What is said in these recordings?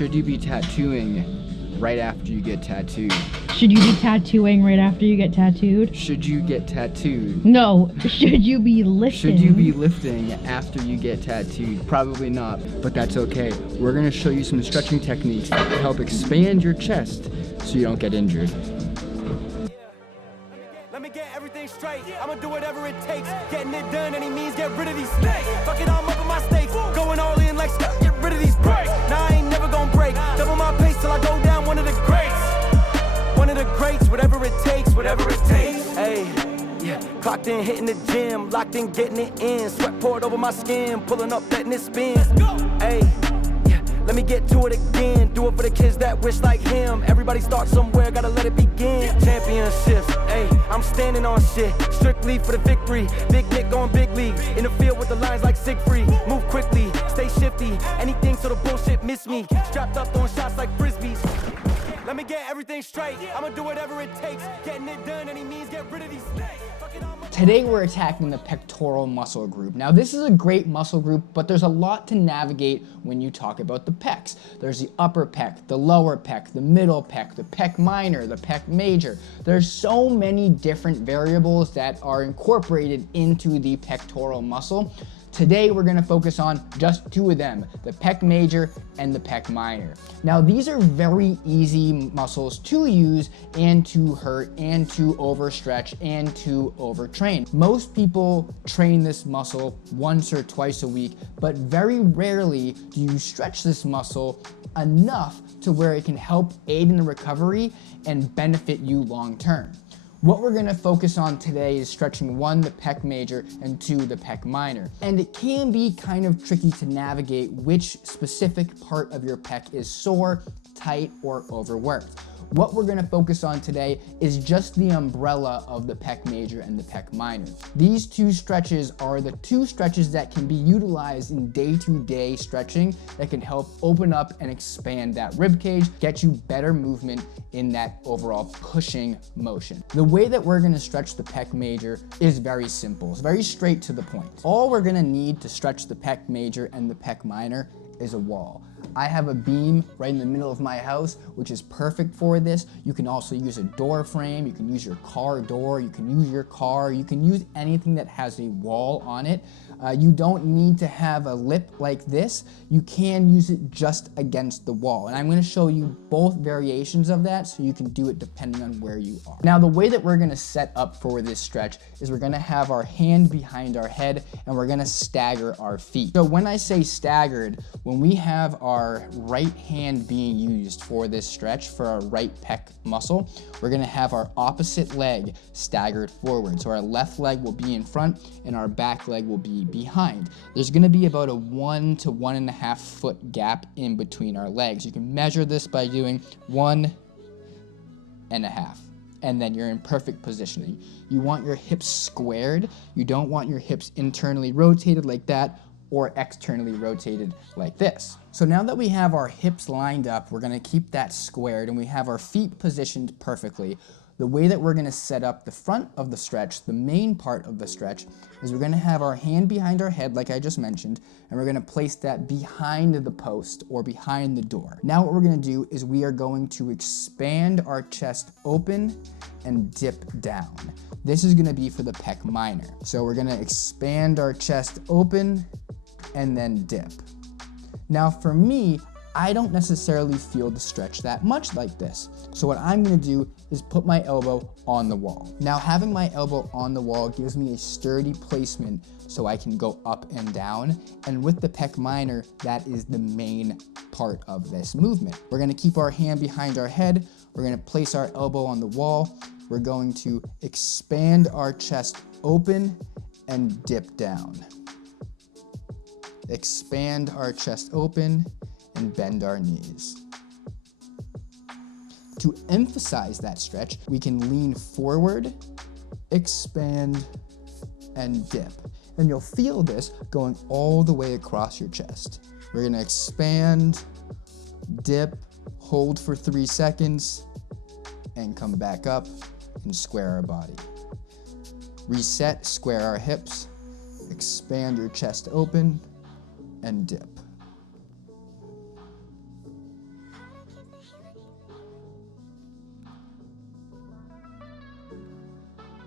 Should you be tattooing right after you get tattooed? Should you be tattooing right after you get tattooed? Should you get tattooed? No. Should you be lifting? Should you be lifting after you get tattooed? Probably not, but that's okay. We're gonna show you some stretching techniques that can help expand your chest so you don't get injured. Let me get everything straight. I'ma do whatever it takes. Getting it done, any means, get rid of these snakes. Fuck it, I'm up in my stakes. Going all in like get rid of these breaks. Now I ain't never gonna break. Double my pace till I go down one of the greats. One of the greats, whatever it takes, whatever it takes. Hey, yeah, clocked in, hitting the gym, locked in, getting it in. Sweat poured over my skin, pulling up, letting it spin. Hey, yeah, let me get to it again. Do it for the kids that wish like him. Everybody starts somewhere, gotta let it begin. Championships, hey, I'm standing on shit. Strictly for the victory. Big Nick going big league. In the field with the lines like Siegfried. Move quickly, stay shifty. Anything so the bullshit miss me. Strapped up, throwing shots like frisbees. Let me get everything straight. I'ma do whatever it takes. Getting it done, any means, get rid of these snakes. Today we're attacking the pectoral muscle group. Now this is a great muscle group, but there's a lot to navigate when you talk about the pecs. There's the upper pec, the lower pec, the middle pec, the pec minor, the pec major. There's so many different variables that are incorporated into the pectoral muscle. Today we're gonna focus on just two of them, the pec major and the pec minor. Now these are very easy muscles to use and to hurt and to overstretch and to overtrain. Most people train this muscle once or twice a week, but very rarely do you stretch this muscle enough to where it can help aid in the recovery and benefit you long term. What we're gonna focus on today is stretching one, the pec major, and two, the pec minor. And it can be kind of tricky to navigate which specific part of your pec is sore, tight, or overworked. What we're gonna focus on today is just the umbrella of the pec major and the pec minor. These two stretches are the two stretches that can be utilized in day-to-day stretching that can help open up and expand that rib cage, get you better movement in that overall pushing motion. The way that we're gonna stretch the pec major is very simple. It's very straight to the point. All we're gonna need to stretch the pec major and the pec minor is a wall. I have a beam right in the middle of my house, which is perfect for this. You can also use a door frame, you can use your car door, you can use your car, you can use anything that has a wall on it. You don't need to have a lip like this. You can use it just against the wall. And I'm gonna show you both variations of that so you can do it depending on where you are. Now, the way that we're gonna set up for this stretch is we're gonna have our hand behind our head and we're gonna stagger our feet. So when I say staggered, when we have our right hand being used for this stretch, for our right pec muscle, we're gonna have our opposite leg staggered forward. So our left leg will be in front and our back leg will be behind. There's gonna be about a 1 to 1.5 foot gap in between our legs. You can measure this by doing 1.5, and then you're in perfect positioning. You want your hips squared. You don't want your hips internally rotated like that or externally rotated like this. So now that we have our hips lined up, we're gonna keep that squared and we have our feet positioned perfectly. The way that we're gonna set up the front of the stretch, the main part of the stretch, is we're gonna have our hand behind our head, like I just mentioned, and we're gonna place that behind the post or behind the door. Now what we're gonna do is we are going to expand our chest open and dip down. This is gonna be for the pec minor. So we're gonna expand our chest open and then dip. Now for me, I don't necessarily feel the stretch that much like this. So what I'm gonna do is put my elbow on the wall. Now having my elbow on the wall gives me a sturdy placement so I can go up and down. And with the pec minor, that is the main part of this movement. We're gonna keep our hand behind our head. We're gonna place our elbow on the wall. We're going to expand our chest open and dip down. Expand our chest open and bend our knees. To emphasize that stretch, we can lean forward, expand, and dip. And you'll feel this going all the way across your chest. We're gonna expand, dip, hold for 3 seconds, and come back up and square our body. Reset, square our hips, expand your chest open, and dip.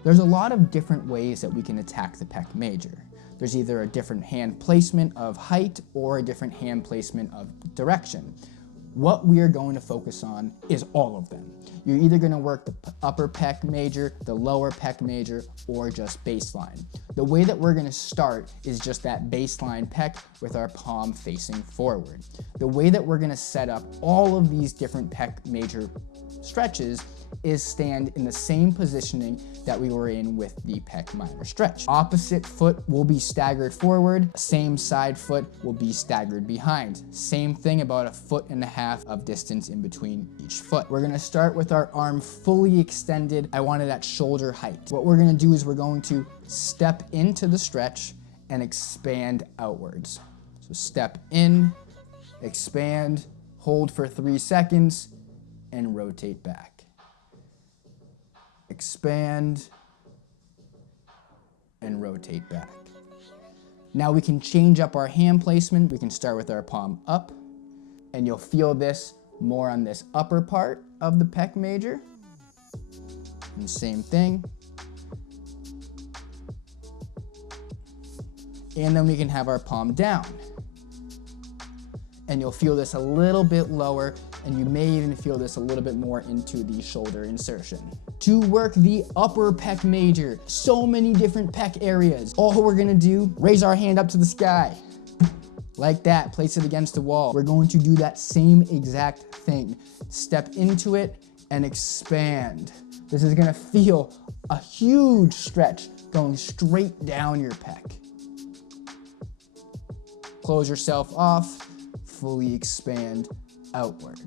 There's a lot of different ways that we can attack the pec major. There's either a different hand placement of height or a different hand placement of direction. What we are going to focus on is all of them. You're either going to work the upper pec major, the lower pec major, or just baseline. The way that we're going to start is just that baseline pec with our palm facing forward. The way that we're going to set up all of these different pec major stretches is stand in the same positioning that we were in with the pec minor stretch. Opposite foot will be staggered forward, same side foot will be staggered behind. Same thing, about 1.5 feet of distance in between each foot. We're gonna start with our arm fully extended. I want it at shoulder height. What we're gonna do is we're going to step into the stretch and expand outwards. So step in, expand, hold for 3 seconds, and rotate back. Expand and rotate back. Now we can change up our hand placement. We can start with our palm up, and you'll feel this more on this upper part of the pec major. And same thing. And then we can have our palm down. And you'll feel this a little bit lower, and you may even feel this a little bit more into the shoulder insertion. To work the upper pec major, so many different pec areas. All we're gonna do, raise our hand up to the sky. Like that, place it against the wall. We're going to do that same exact thing. Step into it and expand. This is gonna feel a huge stretch going straight down your pec. Close yourself off, fully expand outward.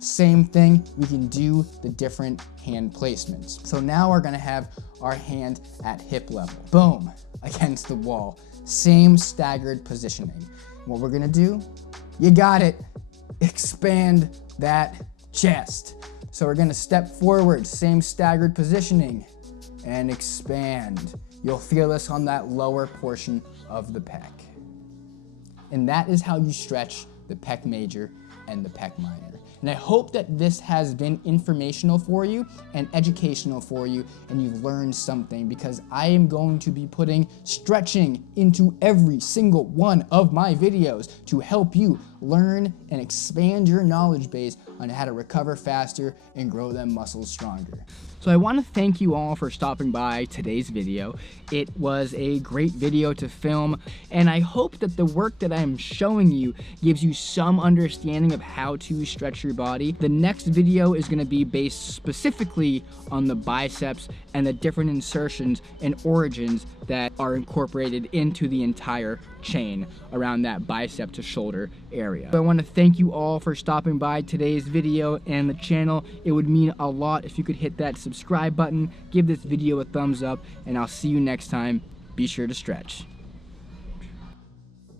Same thing, we can do the different hand placements. So now we're gonna have our hand at hip level. Boom, against the wall. Same staggered positioning. What we're gonna do, you got it, expand that chest. So we're gonna step forward, same staggered positioning, and expand. You'll feel this on that lower portion of the pec. And that is how you stretch the pec major and the pec minor. And I hope that this has been informational for you and educational for you, and you've learned something, because I am going to be putting stretching into every single one of my videos to help you learn and expand your knowledge base on how to recover faster and grow them muscles stronger. So I want to thank you all for stopping by today's video. It was a great video to film, and I hope that the work that I'm showing you gives you some understanding of how to stretch your body. The next video is going to be based specifically on the biceps and the different insertions and origins that are incorporated into the entire chain around that bicep to shoulder area. So I want to thank you all for stopping by today's video and the channel. It would mean a lot if you could hit that subscribe button, give this video a thumbs up, and I'll see you next time. Be sure to stretch.